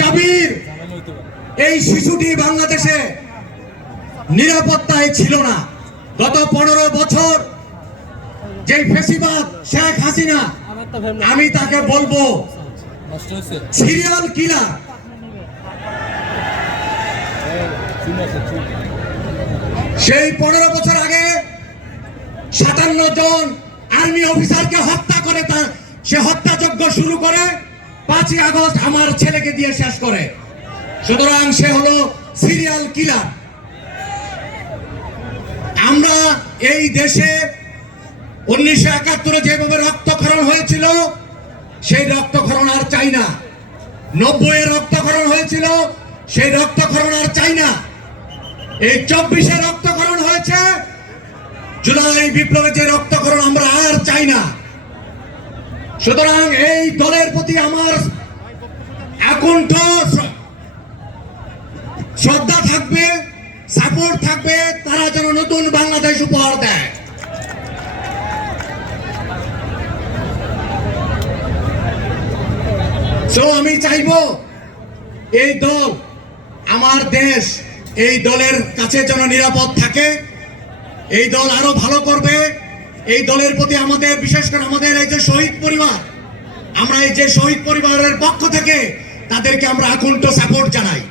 জাবির এই শিশুটি বাংলাদেশে নিরাপত্তায় ছিল না। গত 15 বছর যে ফেসিবাদ শেখ হাসিনা, আমি তাকে বলবো সিরিয়াল কিলার। সেই 15 বছর আগে 57 জন আর্মি অফিসারকে হত্যা করে, সে হত্যাযজ্ঞ শুরু করে 5ই আগস্ট আমার ছেলেকে দিয়ে শেষ করে। সুতরাং সে হলো সিরিয়াল কিলার। আমরা এই দেশে 1971 যেভাবে রক্তক্ষরণ হয়েছিল সেই রক্তক্ষরণ আর চাই না। 90-এ রক্তক্ষরণ হয়েছিল সেই রক্তক্ষরণ আর চাই না। এই 24-এ রক্তক্ষরণ হয়েছে, জুলাই বিপ্লবে যে রক্তক্ষরণ আমরা আর চাই না। সুতরাং এই দলের প্রতি আমার আকুণ্ঠ শ্রদ্ধা থাকবে, সাপোর্ট থাকবে, তারা যেন নতুন বাংলাদেশ উপহার দেয়। আমি চাইব এই দল, আমার দেশ, এই দলের কাছে যেন নিরাপদ থাকে। এই দল আরো ভালো করবে। এই দলের প্রতি আমাদের, বিশেষ করে আমাদের এই যে শহীদ পরিবার, আমরা এই যে শহীদ পরিবারের পক্ষ থেকে তাদেরকে আমরা আকুণ্ঠ সাপোর্ট জানাই।